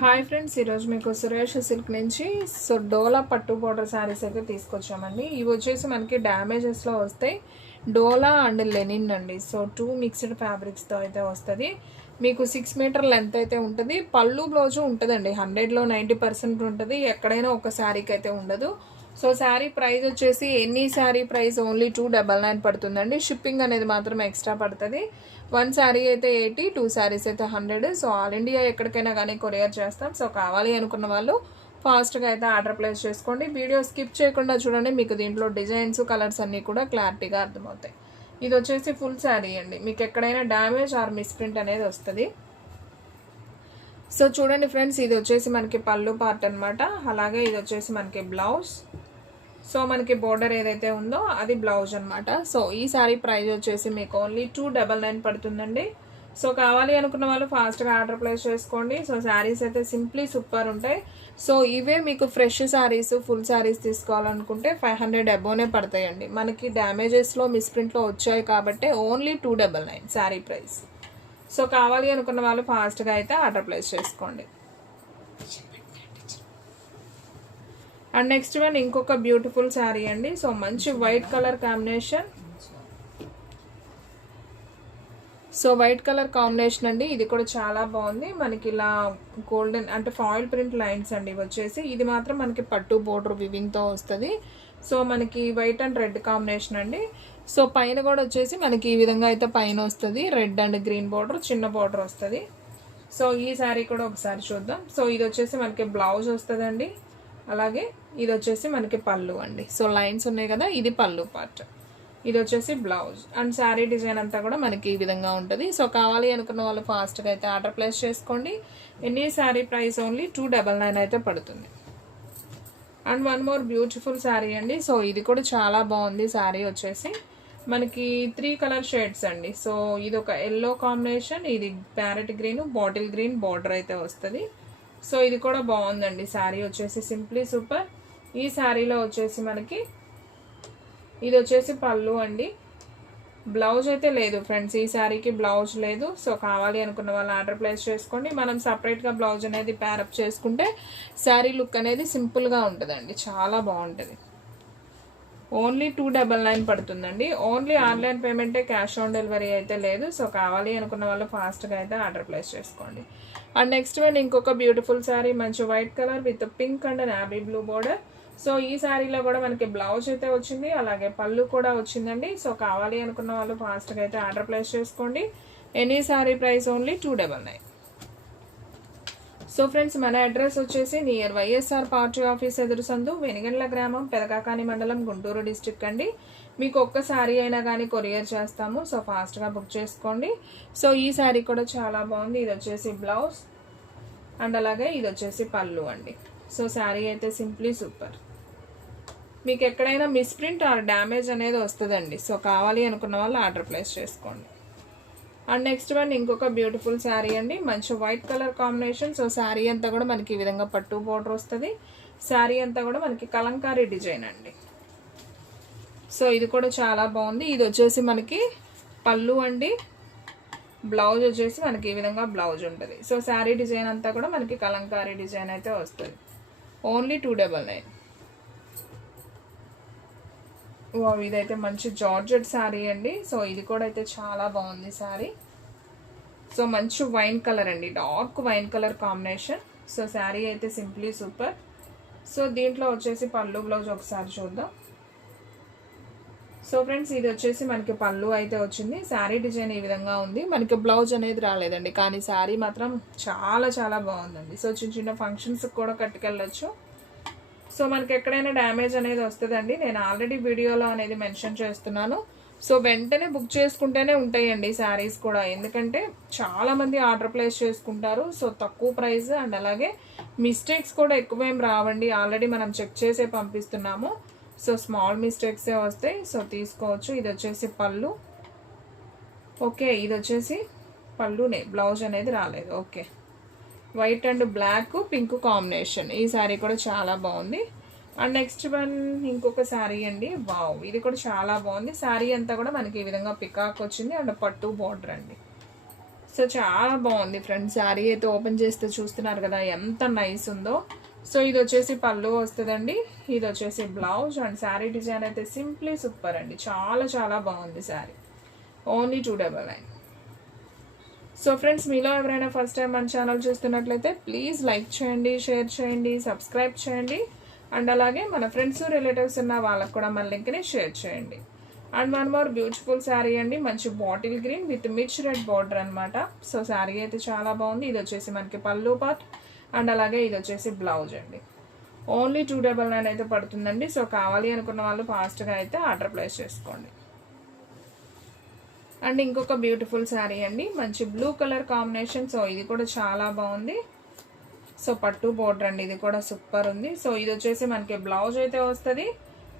Hi friends, ఈరోజు మీకు Suresh silk నుంచి డోలా పట్టు బోర్డర్ శారీస్ అయితే తీసుకొచ్చామండి. ఇవి వచ్చేసి మనకి డ్యామేజెస్లో వస్తాయి. డోలా అండ్ లెనిన్ అండి. సో 2 మిక్స్డ్ ఫ్యాబ్రిక్స్తో అయితే వస్తుంది. మీకు 6 మీటర్ లెంత్ అయితే ఉంటుంది. పళ్ళు బ్లౌజు ఉంటుందండి. 100లో 90% ఉంటుంది. ఎక్కడైనా ఒక శారీకి అయితే ఉండదు. సో శారీ ప్రైస్ వచ్చేసి ఎనీ శారీ ప్రైస్ ఓన్లీ 299 పడుతుందండి. షిప్పింగ్ అనేది మాత్రం ఎక్స్ట్రా పడుతుంది. 1 శారీ అయితే 80, 2 శారీస్ అయితే 100. సో ఆల్ ఇండియా ఎక్కడికైనా కానీ కొరియర్ చేస్తాం. సో కావాలి అనుకున్న వాళ్ళు ఫాస్ట్గా అయితే ఆర్డర్ ప్లేస్ చేసుకోండి. వీడియో స్కిప్ చేయకుండా చూడండి. మీకు దీంట్లో డిజైన్స్, కలర్స్ అన్నీ కూడా క్లారిటీగా అర్థమవుతాయి. ఇది వచ్చేసి ఫుల్ శారీ అండి. మీకు ఎక్కడైనా డ్యామేజ్ ఆర్ మిస్ప్రింట్ అనేది వస్తుంది. సో చూడండి ఫ్రెండ్స్, ఇది వచ్చేసి మనకి పళ్ళు పార్ట్ అనమాట. అలాగే ఇది వచ్చేసి మనకి బ్లౌజ్. సో మనకి బోర్డర్ ఏదైతే ఉందో అది బ్లౌజ్ అనమాట. సో ఈ శారీ ప్రైస్ వచ్చేసి మీకు ఓన్లీ 299 పడుతుందండి. సో కావాలి అనుకున్న వాళ్ళు ఫాస్ట్గా ఆర్డర్ ప్లేస్ చేసుకోండి. సో శారీస్ అయితే సింప్లీ సూపర్ ఉంటాయి. సో ఇవే మీకు ఫ్రెష్ శారీస్, ఫుల్ శారీస్ తీసుకోవాలనుకుంటే 500 అబోనే పడతాయండి. మనకి డ్యామేజెస్లో, మిస్ప్రింట్లో వచ్చాయి కాబట్టి ఓన్లీ 299 శారీ ప్రైస్. సో కావాలి అనుకున్న వాళ్ళు ఫాస్ట్గా అయితే ఆర్డర్ ప్లేస్ చేసుకోండి. అండ్ నెక్స్ట్ వన్ ఇంకొక బ్యూటిఫుల్ శారీ అండి. సో మంచి white colour combination. So white colour combination అండి. ఇది కూడా చాలా బాగుంది. మనకి ఇలా గోల్డెన్ అంటే ఫాయిల్ ప్రింట్ లైన్స్ అండి వచ్చేసి. ఇది మాత్రం మనకి పట్టు బోర్డర్ వివింగ్తో వస్తుంది. సో మనకి వైట్ అండ్ రెడ్ కాంబినేషన్ అండి. సో పైన కూడా వచ్చేసి మనకి ఈ విధంగా అయితే పైన వస్తుంది. రెడ్ అండ్ గ్రీన్ బోర్డర్, చిన్న బోర్డర్ వస్తుంది. సో ఈ శారీ కూడా ఒకసారి చూద్దాం. సో ఇది వచ్చేసి మనకి బ్లౌజ్ వస్తుందండి. అలాగే ఇది వచ్చేసి మనకి పళ్ళు అండి. సో లైన్స్ ఉన్నాయి కదా, ఇది పళ్ళు పార్ట్. ఇది వచ్చేసి బ్లౌజ్. అండ్ శారీ డిజైన్ అంతా కూడా మనకి ఈ విధంగా ఉంటుంది. సో కావాలి అనుకున్న వాళ్ళు ఫాస్ట్గా అయితే ఆర్డర్ ప్లేస్ చేసుకోండి. ఎనీ శారీ ప్రైస్ ఓన్లీ 299 అయితే పడుతుంది. And one more beautiful sari అండి. సో ఇది కూడా చాలా బాగుంది. శారీ వచ్చేసి మనకి 3 కలర్ షేడ్స్ అండి. సో ఇది ఒక ఎల్లో కాంబినేషన్, ఇది parrot green, bottle green border అయితే వస్తుంది. సో ఇది కూడా బాగుందండి. శారీ వచ్చేసి సింప్లీ సూపర్. ఈ శారీలో వచ్చేసి మనకి ఇది వచ్చేసి పళ్ళు అండి. బ్లౌజ్ అయితే లేదు ఫ్రెండ్స్, ఈ శారీకి బ్లౌజ్ లేదు. సో కావాలి అనుకున్న వాళ్ళు ఆర్డర్ ప్లేస్ చేసుకోండి. మనం సపరేట్గా బ్లౌజ్ అనేది ప్యారప్ చేసుకుంటే శారీ లుక్ అనేది సింపుల్గా ఉంటుందండి. చాలా బాగుంటుంది. ఓన్లీ 299 పడుతుందండి. ఓన్లీ ఆన్లైన్ పేమెంటే, క్యాష్ ఆన్ డెలివరీ అయితే లేదు. సో కావాలి అనుకున్న వాళ్ళు ఫాస్ట్గా అయితే ఆర్డర్ ప్లేస్ చేసుకోండి. అండ్ నెక్స్ట్ వన్ ఇంకొక బ్యూటిఫుల్ శారీ, మంచి white colour with pink and navy blue border. So ఈ శారీలో కూడా మనకి బ్లౌజ్ అయితే వచ్చింది, అలాగే పళ్ళు కూడా వచ్చిందండి. సో కావాలి అనుకున్న వాళ్ళు ఫాస్ట్గా అయితే ఆర్డర్ ప్లేస్ చేసుకోండి. Any sari price only 299. So friends, మన అడ్రస్ వచ్చేసి నియర్ వైఎస్ఆర్ పార్టీ ఆఫీస్ ఎదురు సందు, వెనిగండ్ల గ్రామం, పెదకాకాని మండలం, గుంటూరు డిస్ట్రిక్ట్ అండి. మీకు ఒక్క శారీ అయినా కానీ కొరియర్ చేస్తాము. సో ఫాస్ట్గా బుక్ చేసుకోండి. సో ఈ శారీ కూడా చాలా బాగుంది. ఇది వచ్చేసి బ్లౌజ్ అండ్ అలాగే ఇది వచ్చేసి పళ్ళు అండి. సో శారీ అయితే సింప్లీ సూపర్. మీకు ఎక్కడైనా మిస్ప్రింట్ ఆర్ డ్యామేజ్ అనేది వస్తుందండి. సో కావాలి అనుకున్న వాళ్ళు ఆర్డర్ ప్లేస్ చేసుకోండి. అండ్ నెక్స్ట్ వన్ ఇంకొక బ్యూటిఫుల్ శారీ అండి. మంచి white colour combination. So sari అంతా కూడా మనకి ఈ విధంగా పట్టు బోర్డర్ వస్తుంది. శారీ అంతా కూడా మనకి కలంకారీ డిజైన్ అండి. సో ఇది కూడా చాలా బాగుంది. ఇది వచ్చేసి మనకి పళ్ళు అండి. బ్లౌజ్ వచ్చేసి మనకి ఈ విధంగా బ్లౌజ్ ఉంటుంది. సో శారీ డిజైన్ అంతా కూడా మనకి కలంకారీ డిజైన్ అయితే వస్తుంది. ఓన్లీ 299. ఇదైతే మంచి జార్జెట్ శారీ అండి. సో ఇది కూడా అయితే చాలా బాగుంది శారీ. సో మంచి వైన్ కలర్ అండి, dark wine colour combination. So sari అయితే సింప్లీ సూపర్. సో దీంట్లో వచ్చేసి పళ్ళు బ్లౌజ్ ఒకసారి చూద్దాం. సో ఫ్రెండ్స్, ఇది వచ్చేసి మనకి పళ్ళు అయితే వచ్చింది. శారీ డిజైన్ ఈ విధంగా ఉంది. మనకి బ్లౌజ్ అనేది రాలేదండి, కానీ శారీ మాత్రం చాలా చాలా బాగుందండి. సో చిన్న చిన్న ఫంక్షన్స్కి కూడా కట్టుకెళ్ళచ్చు. సో మనకి ఎక్కడైనా డ్యామేజ్ అనేది వస్తుందండి. నేను ఆల్రెడీ వీడియోలో అనేది మెన్షన్ చేస్తున్నాను. సో వెంటనే బుక్ చేసుకుంటేనే ఉంటాయండి శారీస్ కూడా, ఎందుకంటే చాలామంది ఆర్డర్ ప్లేస్ చేసుకుంటారు. సో తక్కువ ప్రైస్ అండ్ అలాగే మిస్టేక్స్ కూడా ఎక్కువేం రావండి. ఆల్రెడీ మనం చెక్ చేసే పంపిస్తున్నాము. సో స్మాల్ మిస్టేక్సే వస్తాయి. సో తీసుకోవచ్చు. ఇది వచ్చేసి పళ్ళు. ఓకే, ఇది వచ్చేసి పళ్ళునే, బ్లౌజ్ అనేది రాలేదు. Okay, white and black pink combination. ఈ శారీ కూడా చాలా బాగుంది. అండ్ నెక్స్ట్ వన్ ఇంకొక శారీ అండి. వావ్, ఇది కూడా చాలా బాగుంది. శారీ అంతా కూడా మనకి ఈ విధంగా పికాక్ వచ్చింది అండ్ పట్టు బోర్డర్ అండి. సో చాలా బాగుంది ఫ్రెండ్స్. శారీ అయితే ఓపెన్ చేస్తే చూస్తున్నారు కదా ఎంత నైస్ ఉందో. సో ఇది వచ్చేసి పళ్ళు వస్తుందండి, ఇది వచ్చేసి బ్లౌజ్. అండ్ శారీ డిజైన్ అయితే సింప్లీ సూపర్ అండి, చాలా చాలా బాగుంది శారీ. ఓన్లీ 299. సో ఫ్రెండ్స్, మీలో ఎవరైనా ఫస్ట్ టైం మన ఛానల్ చూస్తున్నట్లయితే ప్లీజ్ లైక్ చేయండి, షేర్ చేయండి, సబ్స్క్రైబ్ చేయండి. అండ్ అలాగే మన ఫ్రెండ్స్ రిలేటివ్స్ ఉన్న వాళ్ళకు కూడా మన లింక్ని షేర్ చేయండి. And one more beautiful sari అండి, మంచి bottle green with mirch red border అనమాట. సో శారీ అయితే చాలా బాగుంది. ఇది వచ్చేసి మనకి పళ్ళు పార్ట్ అండ్ అలాగే ఇది వచ్చేసి బ్లౌజ్ అండి. ఓన్లీ 299 అయితే పడుతుందండి. సో కావాలి అనుకున్న వాళ్ళు ఫాస్ట్గా అయితే ఆర్డర్ ప్లేస్ చేసుకోండి. అండ్ ఇంకొక బ్యూటిఫుల్ శారీ అండి, మంచి బ్లూ కలర్ కాంబినేషన్. సో ఇది కూడా చాలా బాగుంది. సో పట్టు బోర్డర్ అండి, ఇది కూడా సూపర్ ఉంది. సో ఇది వచ్చేసి మనకి బ్లౌజ్ అయితే వస్తుంది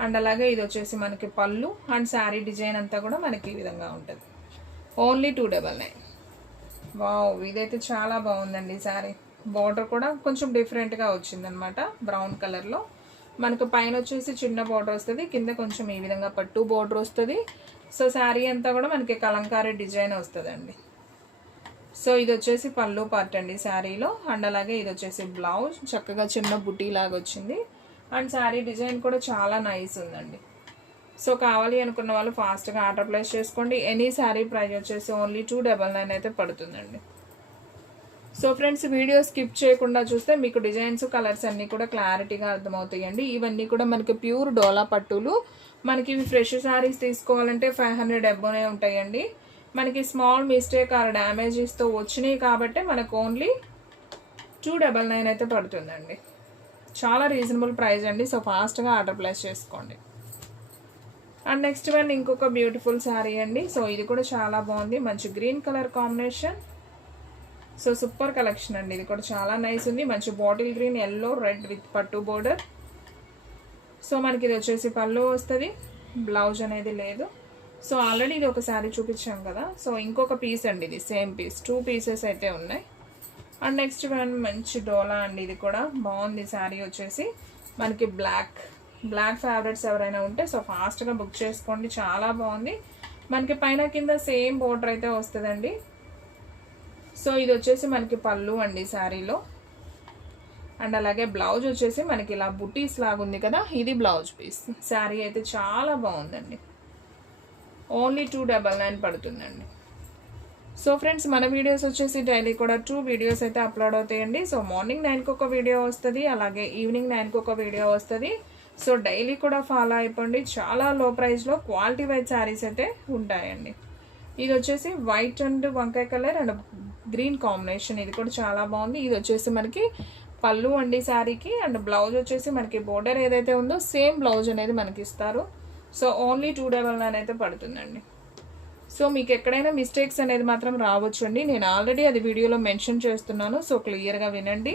అండ్ అలాగే ఇది వచ్చేసి మనకి పళ్ళు అండ్ శారీ డిజైన్ అంతా కూడా మనకి ఈ విధంగా ఉంటుంది. ఓన్లీ 299. వావ్, ఇదైతే చాలా బాగుందండి శారీ. బార్డర్ కూడా కొంచెం డిఫరెంట్గా వచ్చిందనమాట, బ్రౌన్ కలర్లో. మనకు పైన వచ్చేసి చిన్న బార్డర్ వస్తుంది, కింద కొంచెం ఈ విధంగా పట్టు బార్డర్ వస్తుంది. సో శారీ అంతా కూడా మనకి కలంకారీ డిజైన్ వస్తుందండి. సో ఇది వచ్చేసి పళ్ళు పార్ట్ అండి శారీలో. అండ్ అలాగే ఇది వచ్చేసి బ్లౌజ్, చక్కగా చిన్న బుటీ లాగా వచ్చింది. అండ్ శారీ డిజైన్ కూడా చాలా నైస్ ఉందండి. సో కావాలి అనుకున్న వాళ్ళు ఫాస్ట్గా ఆర్డర్ ప్లేస్ చేసుకోండి. ఎనీ శారీ ప్రైస్ వచ్చేసి ఓన్లీ 299 అయితే పడుతుందండి. సో ఫ్రెండ్స్, వీడియో స్కిప్ చేయకుండా చూస్తే మీకు డిజైన్స్ కలర్స్ అన్నీ కూడా క్లారిటీగా అర్థమవుతాయండి. ఇవన్నీ కూడా మనకి ప్యూర్ డోలా పట్టులు. మనకి ఇవి ఫ్రెష్ శారీస్ తీసుకోవాలంటే 500 అబోనే ఉంటాయండి. మనకి స్మాల్ మిస్టేక్ ఆర్ డ్యామేజెస్తో వచ్చినాయి కాబట్టి మనకు ఓన్లీ 299 అయితే పడుతుందండి. చాలా రీజనబుల్ ప్రైస్ అండి. సో ఫాస్ట్గా ఆర్డర్ ప్లేస్ చేసుకోండి. అండ్ నెక్స్ట్ వన్ ఇంకొక బ్యూటిఫుల్ శారీ అండి. సో ఇది కూడా చాలా బాగుంది, మంచి green colour combination. So super collection అండి, ఇది కూడా చాలా నైస్ ఉంది. మంచి bottle green, yellow, red with పట్టు బోర్డర్. సో మనకి ఇది వచ్చేసి పళ్ళు వస్తుంది, బ్లౌజ్ అనేది లేదు. సో ఆల్రెడీ ఇది ఒక శారీ చూపించాం కదా. సో ఇంకొక పీస్ అండి, ఇది సేమ్ పీస్, 2 పీసెస్ అయితే ఉన్నాయి. అండ్ నెక్స్ట్ వన్ మంచి డోలా అండి, ఇది కూడా బాగుంది. శారీ వచ్చేసి మనకి బ్లాక్ ఫేవరెట్స్ ఎవరైనా ఉంటే సో ఫాస్ట్గా బుక్ చేసుకోండి, చాలా బాగుంది. మనకి పైన కింద సేమ్ బోర్డర్ అయితే వస్తుందండి. సో ఇది వచ్చేసి మనకి పళ్ళు అండి శారీలో. అండ్ అలాగే బ్లౌజ్ వచ్చేసి మనకి ఇలా బుటీస్ లాగా ఉంది కదా, ఇది బ్లౌజ్ పీస్. శారీ అయితే చాలా బాగుందండి. ఓన్లీ 299 పడుతుందండి. సో ఫ్రెండ్స్, మన వీడియోస్ వచ్చేసి డైలీ కూడా 2 వీడియోస్ అయితే అప్లోడ్ అవుతాయండి. సో మార్నింగ్ 9కి ఒక వీడియో వస్తుంది, అలాగే ఈవినింగ్ 9కి ఒక వీడియో వస్తుంది. సో డైలీ కూడా ఫాలో అయిపోండి. చాలా లో ప్రైస్లో క్వాలిటీ వైజ్ శారీస్ అయితే ఉంటాయండి. ఇది వచ్చేసి వైట్ అండ్ వంకాయ కలర్ అండ్ గ్రీన్ కాంబినేషన్, ఇది కూడా చాలా బాగుంది. ఇది వచ్చేసి మనకి పళ్ళు అండి శారీకి. అండ్ బ్లౌజ్ వచ్చేసి మనకి బోర్డర్ ఏదైతే ఉందో సేమ్ బ్లౌజ్ అనేది మనకి ఇస్తారు. సో ఓన్లీ 299 అయితే పడుతుందండి. సో మీకు ఎక్కడైనా మిస్టేక్స్ అనేది మాత్రం రావచ్చు అండి, నేను ఆల్రెడీ అది వీడియోలో మెన్షన్ చేస్తున్నాను. సో క్లియర్గా వినండి.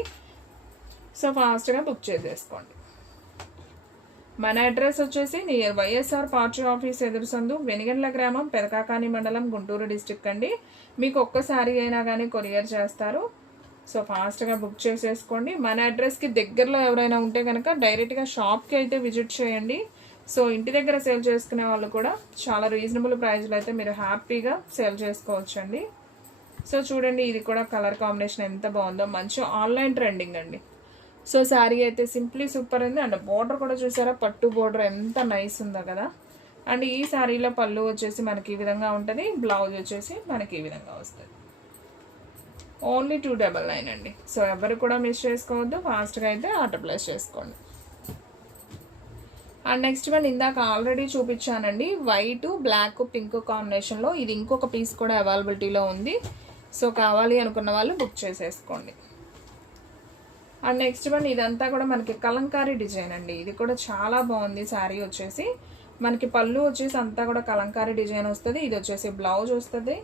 సో ఫాస్ట్గా బుక్ చేసేసుకోండి. మన అడ్రస్ వచ్చేసి నియర్ వైఎస్ఆర్ పార్టీ ఆఫీస్ ఎదురు సందు, వెనిగండ్ల గ్రామం, పెదకాకాని మండలం, గుంటూరు డిస్ట్రిక్ట్ అండి. మీకు ఒక్కసారి అయినా కానీ కొరియర్ చేస్తారు. సో ఫాస్ట్గా బుక్ చేసేసుకోండి. మన అడ్రస్కి దగ్గరలో ఎవరైనా ఉంటే కనుక డైరెక్ట్గా షాప్కి అయితే విజిట్ చేయండి. సో ఇంటి దగ్గర సేల్ చేసుకునే వాళ్ళు కూడా చాలా రీజనబుల్ ప్రైస్లో అయితే మీరు హ్యాపీగా సేల్ చేసుకోవచ్చండి. సో చూడండి, ఇది కూడా కలర్ కాంబినేషన్ ఎంత బాగుందో, మంచి ఆన్లైన్ ట్రెండింగ్ అండి. సో శారీ అయితే సింప్లీ సూపర్ ఉంది. అండ్ బోర్డర్ కూడా చూసారా, పట్టు బోర్డర్ ఎంత నైస్ ఉందో కదా. అండ్ ఈ శారీలో పళ్ళు వచ్చేసి మనకి ఈ విధంగా ఉంటుంది, బ్లౌజ్ వచ్చేసి మనకి ఈ విధంగా వస్తుంది. ఓన్లీ 299 అండి. సో ఎవరు కూడా మిస్ చేసుకోవద్దు, ఫాస్ట్గా అయితే ఆర్డర్ ప్లేస్ చేసుకోండి. అండ్ నెక్స్ట్ వన్ ఇందాక ఆల్రెడీ చూపించానండి, వైట్ బ్లాక్ పింక్ కాంబినేషన్లో. ఇది ఇంకొక పీస్ కూడా అవైలబిలిటీలో ఉంది. సో కావాలి అనుకున్న వాళ్ళు బుక్ చేసేసుకోండి. అండ్ నెక్స్ట్ వన్ ఇదంతా కూడా మనకి కలంకారీ డిజైన్ అండి, ఇది కూడా చాలా బాగుంది. శారీ వచ్చేసి మనకి పళ్ళు వచ్చేసి అంతా కూడా కలంకారీ డిజైన్ వస్తుంది. ఇది వచ్చేసి బ్లౌజ్ వస్తుంది.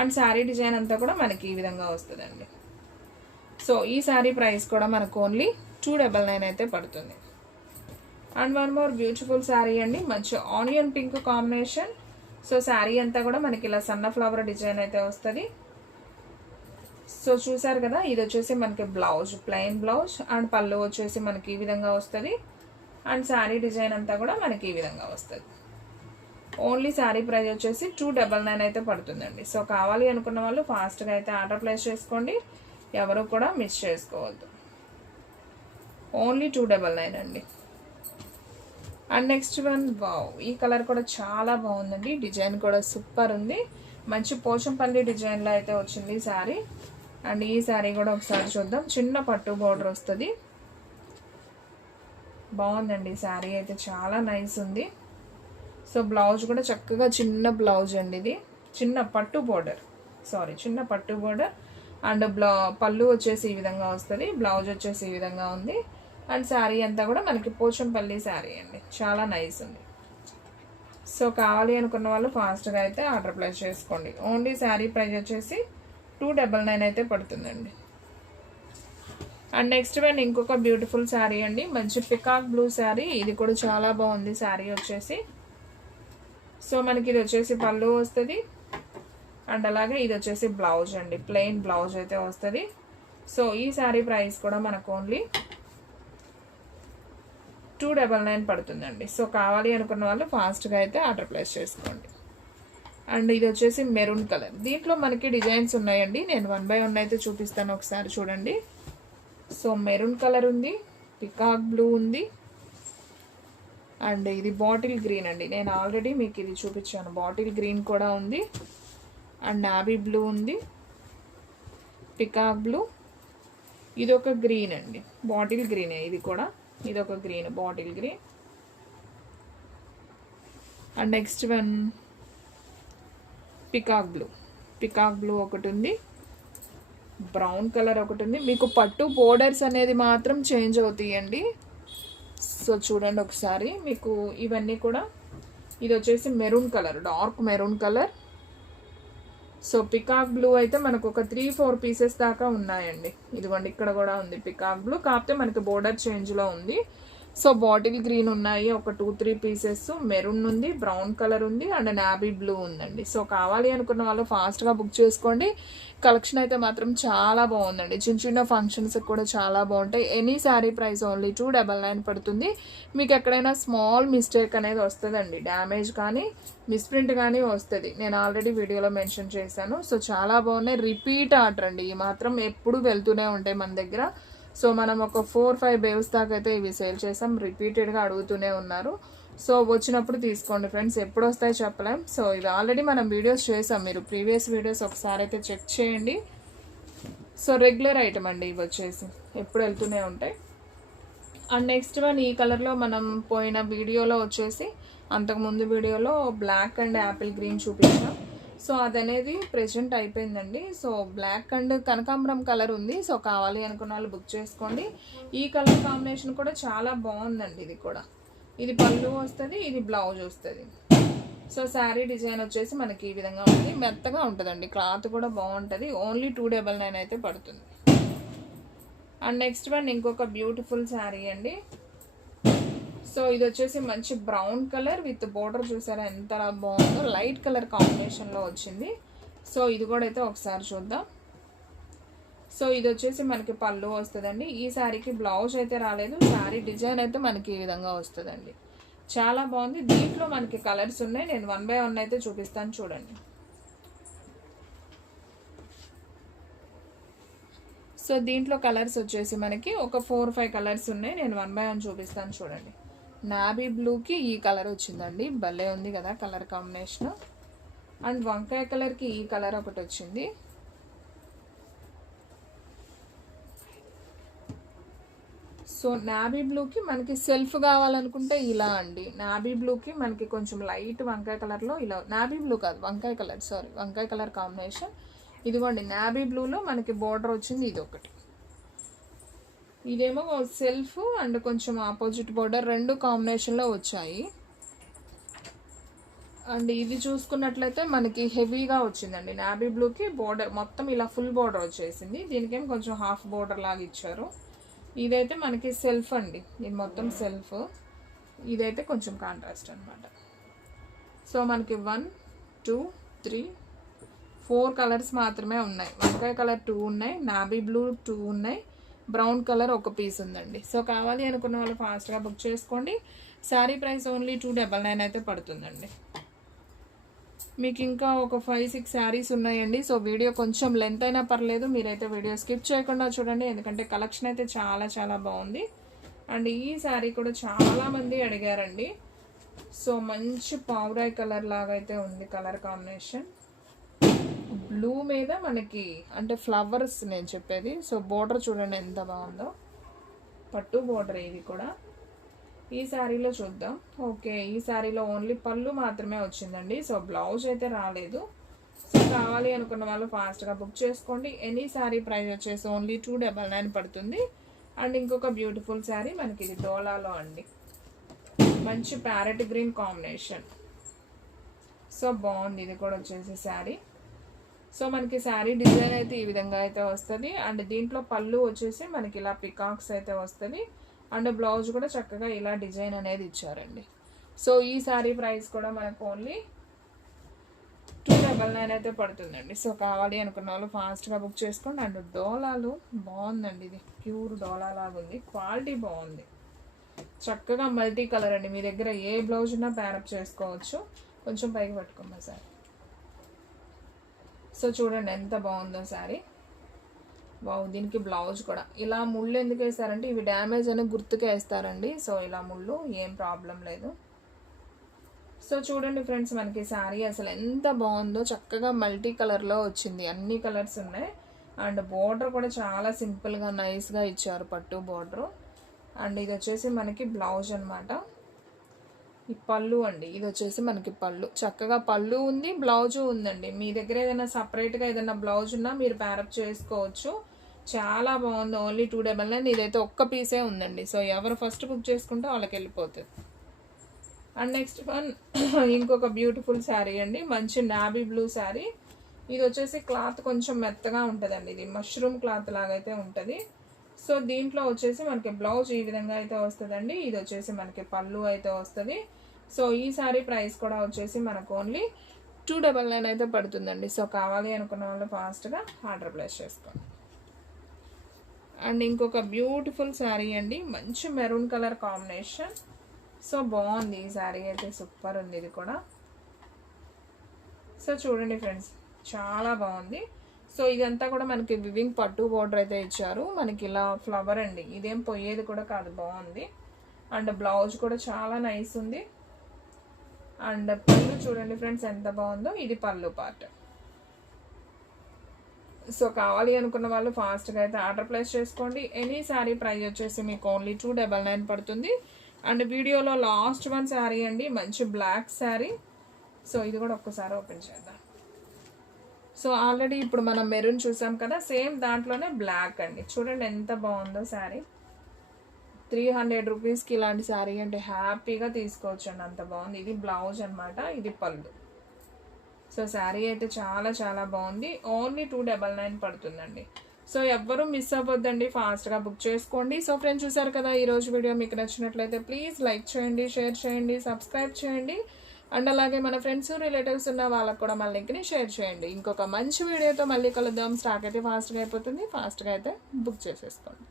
అండ్ శారీ డిజైన్ అంతా కూడా మనకి ఈ విధంగా వస్తుందండి. సో ఈ శారీ ప్రైస్ కూడా మనకు ఓన్లీ 299 అయితే పడుతుంది. And one more beautiful sari అండి, మంచి onion pink combination. So sari అంతా కూడా మనకి ఇలా సన్న ఫ్లవర్ డిజైన్ అయితే వస్తుంది. సో చూసారు కదా, ఇది వచ్చేసి మనకి బ్లౌజ్, ప్లెయిన్ బ్లౌజ్. అండ్ పళ్ళు వచ్చేసి మనకి ఈ విధంగా వస్తుంది. అండ్ శారీ డిజైన్ అంతా కూడా మనకి ఈ విధంగా వస్తుంది. ఓన్లీ శారీ ప్రైస్ వచ్చేసి 299 అయితే పడుతుందండి. సో కావాలి అనుకున్న వాళ్ళు ఫాస్ట్గా అయితే ఆర్డర్ ప్లేస్ చేసుకోండి, ఎవరు కూడా మిస్ చేసుకోవద్దు. ఓన్లీ 299 అండి. అండ్ నెక్స్ట్ వన్, వావ్, ఈ కలర్ కూడా చాలా బాగుందండి. డిజైన్ కూడా సూపర్ ఉంది. మంచి పోచంపల్లి డిజైన్లో అయితే వచ్చింది శారీ. అండ్ ఈ శారీ కూడా ఒకసారి చూద్దాం. చిన్న పట్టు బార్డర్ వస్తుంది. బాగుందండి శారీ అయితే, చాలా నైస్ ఉంది. సో బ్లౌజ్ కూడా చక్కగా చిన్న బ్లౌజ్ అండి. ఇది చిన్న పట్టు బోర్డర్, చిన్న పట్టు బోర్డర్. అండ్ పళ్ళు వచ్చేసి ఈ విధంగా వస్తుంది, బ్లౌజ్ వచ్చేసి ఈ విధంగా ఉంది. అండ్ శారీ అంతా కూడా మనకి పోచంపల్లి శారీ అండి, చాలా నైస్ ఉంది. సో కావాలి అనుకున్న వాళ్ళు ఫాస్ట్గా అయితే ఆర్డర్ ప్లేస్ చేసుకోండి. ఓన్లీ శారీ ప్రైస్ వచ్చేసి 299 అయితే పడుతుందండి. అండ్ నెక్స్ట్ వన్ ఇంకొక బ్యూటిఫుల్ శారీ అండి, మంచి పికాక్ బ్లూ శారీ. ఇది కూడా చాలా బాగుంది శారీ వచ్చేసి. సో మనకి ఇది వచ్చేసి పళ్ళు వస్తుంది. అండ్ అలాగే ఇది వచ్చేసి బ్లౌజ్ అండి, ప్లెయిన్ బ్లౌజ్ అయితే వస్తుంది. సో ఈ శారీ ప్రైస్ కూడా మనకు ఓన్లీ 299 పడుతుందండి. సో కావాలి అనుకున్న వాళ్ళు ఫాస్ట్గా అయితే ఆర్డర్ ప్లేస్ చేసుకోండి. అండ్ ఇది వచ్చేసి మెరూన్ కలర్. దీంట్లో మనకి డిజైన్స్ ఉన్నాయండి, నేను 1 by 1 అయితే చూపిస్తాను, ఒకసారి చూడండి. సో మెరూన్ కలర్ ఉంది, పికాక్ బ్లూ ఉంది, అండ్ ఇది బాటిల్ గ్రీన్ అండి. నేను ఆల్రెడీ మీకు ఇది చూపించాను, బాటిల్ గ్రీన్ కూడా ఉంది. అండ్ నావీ బ్లూ ఉంది, పికాక్ బ్లూ, ఇది ఒక గ్రీన్ అండి, బాటిల్ గ్రీనే ఇది కూడా. ఇది ఒక green, bottle green. And next one peacock blue ఒకటి ఉంది, బ్రౌన్ కలర్ ఒకటి ఉంది. మీకు పట్టు బోర్డర్స్ అనేది మాత్రం చేంజ్ అవుతాయండి. సో చూడండి ఒకసారి, మీకు ఇవన్నీ కూడా. ఇది వచ్చేసి maroon colour, dark maroon colour. So peacock blue అయితే మనకు ఒక 3-4 పీసెస్ దాకా ఉన్నాయండి. ఇదిగోండి ఇక్కడ కూడా ఉంది పికాక్ బ్లూ, కాకపోతే మనకి బోర్డర్ చేంజ్లో ఉంది. సో బాటిల్ గ్రీన్ ఉన్నాయి ఒక 2-3 పీసెస్, మెరూన్ ఉంది, బ్రౌన్ కలర్ ఉంది, అండ్ నావీ బ్లూ ఉందండి. సో కావాలి అనుకున్న వాళ్ళు ఫాస్ట్గా బుక్ చేసుకోండి. కలెక్షన్ అయితే మాత్రం చాలా బాగుందండి, చిన్న చిన్న ఫంక్షన్స్కి కూడా చాలా బాగుంటాయి. ఎనీ శారీ ప్రైస్ ఓన్లీ 299 పడుతుంది. మీకు ఎక్కడైనా స్మాల్ మిస్టేక్ అనేది వస్తుందండి, డ్యామేజ్ కానీ మిస్ప్రింట్ కానీ వస్తుంది, నేను ఆల్రెడీ వీడియోలో మెన్షన్ చేశాను. సో చాలా బాగున్నాయి, రిపీట్ ఆర్డర్ అండి. ఈ మాత్రం ఎప్పుడు వెళ్తూనే ఉంటాయి మన దగ్గర. సో మనం ఒక 4-5 బేవ్స్ దాకా అయితే ఇవి సేల్ చేసాం, రిపీటెడ్గా అడుగుతూనే ఉన్నారు. సో వచ్చినప్పుడు తీసుకోండి ఫ్రెండ్స్, ఎప్పుడు వస్తాయో చెప్పలేం. సో ఇవి ఆల్రెడీ మనం వీడియోస్ చేసాం, మీరు ప్రీవియస్ వీడియోస్ ఒకసారి అయితే చెక్ చేయండి. సో రెగ్యులర్ ఐటమ్ అండి ఇవి వచ్చేసి, ఎప్పుడు వెళ్తూనే ఉంటాయి. అండ్ నెక్స్ట్ వన్ ఈ కలర్లో మనం పోయిన వీడియోలో వచ్చేసి, అంతకుముందు వీడియోలో బ్లాక్ అండ్ యాపిల్ గ్రీన్ చూపించాం. సో అదనేది ప్రెజెంట్ అయిపోయిందండి. సో బ్లాక్ అండ్ కనకాంబరం కలర్ ఉంది. సో కావాలి అనుకున్న వాళ్ళు బుక్ చేసుకోండి. ఈ కలర్ కాంబినేషన్ కూడా చాలా బాగుందండి. ఇది కూడా, ఇది పళ్ళు వస్తుంది, ఇది బ్లౌజ్ వస్తుంది. సో శారీ డిజైన్ వచ్చేసి మనకి ఈ విధంగా ఉంది, మెత్తగా ఉంటుందండి, క్లాత్ కూడా బాగుంటుంది. ఓన్లీ 299 అయితే పడుతుంది. అండ్ నెక్స్ట్ వన్ ఇంకొక బ్యూటిఫుల్ శారీ అండి. సో ఇది వచ్చేసి మంచి బ్రౌన్ కలర్ విత్ బోర్డర్, చూసారా ఎంత బాగుందో, లైట్ కలర్ కాంబినేషన్లో వచ్చింది. సో ఇది కూడా అయితే ఒకసారి చూద్దాం. సో ఇది వచ్చేసి మనకి పళ్ళు వస్తుందండి. ఈ శారీకి బ్లౌజ్ అయితే రాలేదు, శారీ డిజైన్ అయితే మనకి ఈ విధంగా వస్తుందండి, చాలా బాగుంది. దీంట్లో మనకి కలర్స్ ఉన్నాయి, నేను 1 by 1 అయితే చూపిస్తాను చూడండి. సో దీంట్లో కలర్స్ వచ్చేసి మనకి ఒక 4-5 కలర్స్ ఉన్నాయి, నేను 1 by 1 చూపిస్తాను చూడండి. నావీ బ్లూకి ఈ కలర్ వచ్చిందండి, భలే ఉంది కదా కలర్ కాంబినేషన్. అండ్ వంకాయ కలర్కి ఈ కలర్ ఒకటి వచ్చింది. సో నావీ బ్లూకి మనకి సెల్ఫ్ కావాలనుకుంటే ఇలా అండి, నావీ బ్లూకి మనకి కొంచెం లైట్ వంకాయ కలర్లో ఇలా, నావీ బ్లూ కాదు వంకాయ కలర్, వంకాయ కలర్ కాంబినేషన్. ఇదిగోండి నావీ బ్లూలో మనకి బోర్డర్ వచ్చింది, ఇది ఒకటి. ఇదేమో సెల్ఫ్ అండ్ కొంచెం ఆపోజిట్ బోర్డర్, రెండు కాంబినేషన్లో వచ్చాయి. అండ్ ఇది చూసుకున్నట్లయితే మనకి హెవీగా వచ్చిందండి, నావీ బ్లూకి బోర్డర్ మొత్తం ఇలా ఫుల్ బోర్డర్ వచ్చేసింది, దీనికేమో కొంచెం హాఫ్ బోర్డర్ లాగా ఇచ్చారు. ఇదైతే మనకి సెల్ఫ్ అండి, ఇది మొత్తం సెల్ఫ్, ఇదైతే కొంచెం కాంట్రాస్ట్ అనమాట. సో మనకి 1, 2, 3, 4 కలర్స్ మాత్రమే ఉన్నాయి. వంకాయ కలర్ 2 ఉన్నాయి, నావీ బ్లూ 2 ఉన్నాయి, బ్రౌన్ కలర్ ఒక పీస్ ఉందండి. సో కావాలి అనుకున్న వాళ్ళు ఫాస్ట్గా బుక్ చేసుకోండి. శారీ ప్రైస్ ఓన్లీ 299 అయితే పడుతుందండి. మీకు ఇంకా ఒక 5-6 శారీస్ ఉన్నాయండి. సో వీడియో కొంచెం లెంత్ అయినా పర్లేదు, మీరైతే వీడియో స్కిప్ చేయకుండా చూడండి, ఎందుకంటే కలెక్షన్ అయితే చాలా చాలా బాగుంది. అండ్ ఈ శారీ కూడా చాలామంది అడిగారండి. సో మంచి పావురాయి కలర్ లాగా అయితే ఉంది కలర్ కాంబినేషన్. బ్లూ మీద మనకి అంటే ఫ్లవర్స్ నేను చెప్పేది. సో బోర్డర్ చూడండి ఎంత బాగుందో, పట్టు బోర్డర్ ఇది కూడా. ఈ శారీలో చూద్దాం. ఓకే, ఈ శారీలో ఓన్లీ పళ్ళు మాత్రమే వచ్చిందండి. సో బ్లౌజ్ అయితే రాలేదు. సో కావాలి అనుకున్న వాళ్ళు ఫాస్ట్గా బుక్ చేసుకోండి. ఎనీ శారీ ప్రైస్ వచ్చేసి ఓన్లీ 299 పడుతుంది. అండ్ ఇంకొక బ్యూటిఫుల్ శారీ మనకి ఇది డోలాలో అండి, మంచి ప్యారెట్ గ్రీన్ కాంబినేషన్. సో బాగుంది ఇది కూడా వచ్చేసి శారీ. సో మనకి శారీ డిజైన్ అయితే ఈ విధంగా అయితే వస్తుంది. అండ్ దీంట్లో పళ్ళు వచ్చేసి మనకి ఇలా పికాక్స్ అయితే వస్తుంది. అండ్ బ్లౌజ్ కూడా చక్కగా ఇలా డిజైన్ అనేది ఇచ్చారండి. సో ఈ శారీ ప్రైస్ కూడా మనకు ఓన్లీ 299 అయితే పడుతుందండి. సో కావాలి అనుకున్న వాళ్ళు ఫాస్ట్గా బుక్ చేసుకోండి. అండ్ డోలాలు బాగుందండి, ఇది ప్యూర్ డోలా లాగా ఉంది, క్వాలిటీ బాగుంది, చక్కగా మల్టీ కలర్ అండి. మీ దగ్గర ఏ బ్లౌజ్ ఉన్నా ప్యారప్ చేసుకోవచ్చు. కొంచెం పైకి పట్టుకోమ్మా సార్. సో చూడండి ఎంత బాగుందో శారీ. బాగు, దీనికి బ్లౌజ్ కూడా ఇలా ముళ్ళు ఎందుకు వేస్తారంటే ఇవి డ్యామేజ్ అని గుర్తుకే వేస్తారండి. సో ఇలా ముళ్ళు ఏం ప్రాబ్లం లేదు. సో చూడండి ఫ్రెండ్స్, మనకి శారీ అసలు ఎంత బాగుందో, చక్కగా మల్టీ కలర్లో వచ్చింది, అన్ని కలర్స్ ఉన్నాయి. అండ్ బోర్డర్ కూడా చాలా సింపుల్గా నైస్గా ఇచ్చారు, పట్టు బోర్డరు. అండ్ ఇది వచ్చేసి మనకి బ్లౌజ్ అనమాట. ఈ పళ్ళు అండి, ఇది వచ్చేసి మనకి పళ్ళు, చక్కగా పళ్ళు ఉంది, బ్లౌజు ఉందండి. మీ దగ్గర ఏదైనా సపరేట్గా ఏదైనా బ్లౌజ్ ఉన్నా మీరు ప్యారప్ చేసుకోవచ్చు. చాలా బాగుంది, ఓన్లీ 299. ఇదైతే ఒక్క పీసే ఉందండి. సో ఎవరు ఫస్ట్ బుక్ చేసుకుంటే వాళ్ళకి వెళ్ళిపోతుంది. అండ్ నెక్స్ట్ వన్ ఇంకొక బ్యూటిఫుల్ శారీ అండి, మంచి నావీ బ్లూ శారీ. ఇది వచ్చేసి క్లాత్ కొంచెం మెత్తగా ఉంటుందండి, ఇది మష్రూమ్ క్లాత్ లాగా అయితే ఉంటుంది. సో దీంట్లో వచ్చేసి మనకి బ్లౌజ్ ఈ విధంగా అయితే వస్తుందండి. ఇది వచ్చేసి మనకి పళ్ళు అయితే వస్తుంది. సో ఈ శారీ ప్రైస్ కూడా వచ్చేసి మనకు ఓన్లీ 299 అయితే పడుతుందండి. సో కావాలి అనుకున్న వాళ్ళు ఫాస్ట్గా ఆర్డర్ ప్లేస్ చేసుకోండి. అండ్ ఇంకొక బ్యూటిఫుల్ శారీ అండి, మంచి మెరూన్ కలర్ కాంబినేషన్. సో బాగుంది ఈ శారీ అయితే, సూపర్ ఉంది ఇది కూడా. సో చూడండి ఫ్రెండ్స్, చాలా బాగుంది. సో ఇదంతా కూడా మనకి వివింగ్ పట్టు బోర్డర్ అయితే ఇచ్చారు. మనకి ఇలా ఫ్లవర్ అండి, ఇదేం పోయేది కూడా కాదు, బాగుంది. అండ్ బ్లౌజ్ కూడా చాలా నైస్ ఉంది. అండ్ పళ్ళు చూడండి ఫ్రెండ్స్ ఎంత బాగుందో, ఇది పళ్ళు పార్ట్. సో కావాలి అనుకున్న వాళ్ళు ఫాస్ట్గా అయితే ఆర్డర్ ప్లేస్ చేసుకోండి. ఎనీ శారీ ప్రైస్ వచ్చేసి మీకు ఓన్లీ 299 పడుతుంది. అండ్ వీడియోలో లాస్ట్ వన్ శారీ అండి, మంచి బ్లాక్ శారీ. సో ఇది కూడా ఒక్కసారి ఓపెన్ చేద్దాం. సో ఆల్రెడీ ఇప్పుడు మనం మెరూన్ చూసాం కదా, సేమ్ దాంట్లోనే బ్లాక్ అండి. చూడండి ఎంత బాగుందో శారీ. 300 రూపీస్కి ఇలాంటి శారీ అంటే హ్యాపీగా తీసుకోవచ్చు అండి, అంత బాగుంది. ఇది బ్లౌజ్ అనమాట, ఇది పళ్ళు. సో శారీ అయితే చాలా చాలా బాగుంది, ఓన్లీ 299 పడుతుందండి. సో ఎవ్వరూ మిస్ అవ్వద్దండి, ఫాస్ట్గా బుక్ చేసుకోండి. సో ఫ్రెండ్స్ చూసారు కదా, ఈరోజు వీడియో మీకు నచ్చినట్లయితే ప్లీజ్ లైక్ చేయండి, షేర్ చేయండి, సబ్స్క్రైబ్ చేయండి. అండ్ అలాగే మన ఫ్రెండ్స్ రిలేటివ్స్ ఉన్న వాళ్ళకు కూడా మన లింక్ని షేర్ చేయండి. ఇంకొక మంచి వీడియోతో మళ్ళీ కలుద్దాం. స్టాక్ అయితే ఫాస్ట్గా అయిపోతుంది, ఫాస్ట్గా అయితే బుక్ చేసేసుకోండి.